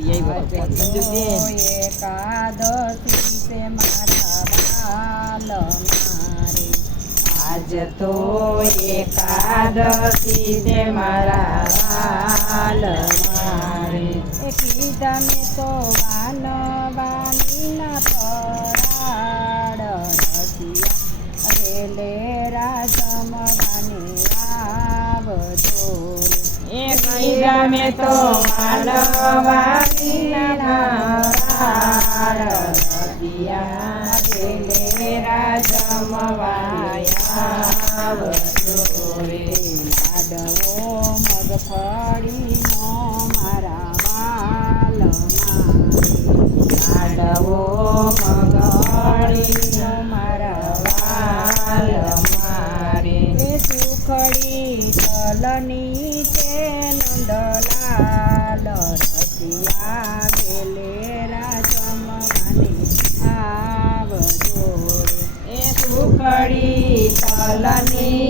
एक मारा बाल बताओ आज तो एकादशी से मारा बाल मारे एक में तो बाल वाली ना કઈરા મેં તો લાડવો મગફળીનો મારા બાલ છે નંદલાલ રસિયા ગેલે રાજમવાની આવજો એ સુખડી તલની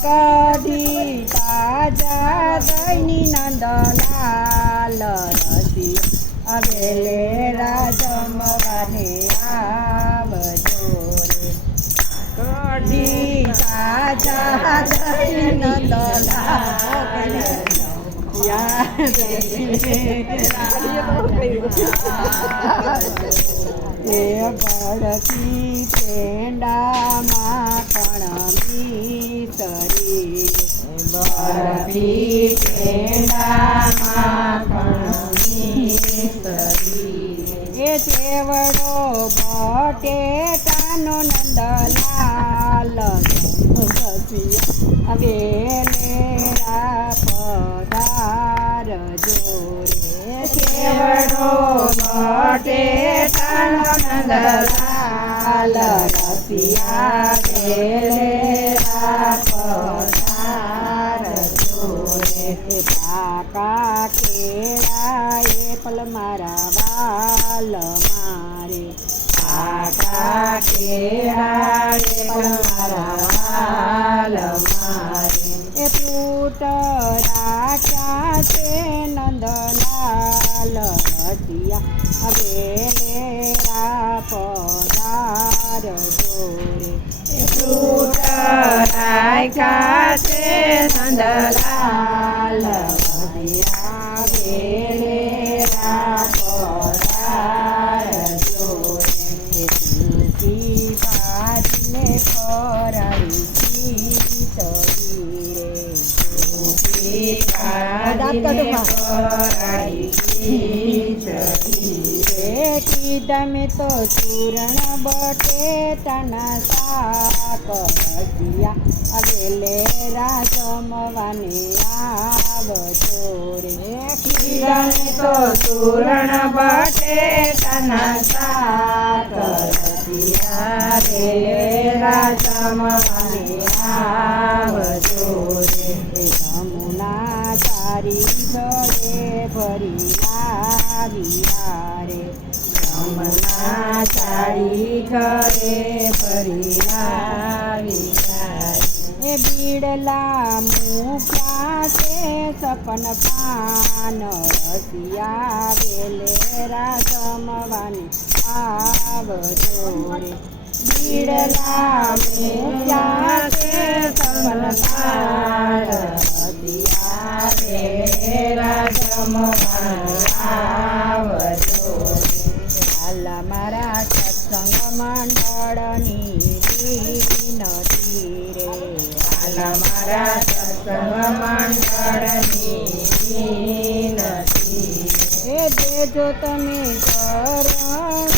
કઢી તાજા દયની નંદલાલ રસિયા અવેલે રાજમવાને આવજો રે. કઢી તાજા દયની નંદલાલ એ બળકી પેંડામાં પણ તરી બરફી પેંડામાં ચેવડો બટેટાનો નંદલાલ રસિયા વેલેરા પધાર જોરે નંદલાલ. રસિયા ગેલે પધાર જોરે પાકા કેળા પલ મારા વાલ મારે આકા કેળા એ એ ફ્રૂટ રાખ્યા છે નંદલાલ રસિયા વેલેરા પધાર જોરે ફ્રૂટ પરાઈ ખીચડી રે કીધા મેં તો ચૂરણ બટેટાના શાક રસિયા અવેલે રાજમવાને આવજો રે ખીરાને તો ચૂરણ બટેટાના શાક રસિયા જમુના તારી ગળે ભરી લાવ્યા રે હમણાં સાડી ઘરે ફરી આવી એ બીડલા મુખ્યા તે સપન પાન રસિયા વેલેરા જમવાની. આવજો રે બીડલા તે સપન પાન રસિયા વેલેરા આવજો મારા સત્સંગ રે હાલ મારા સત્સંગ તમે કરણો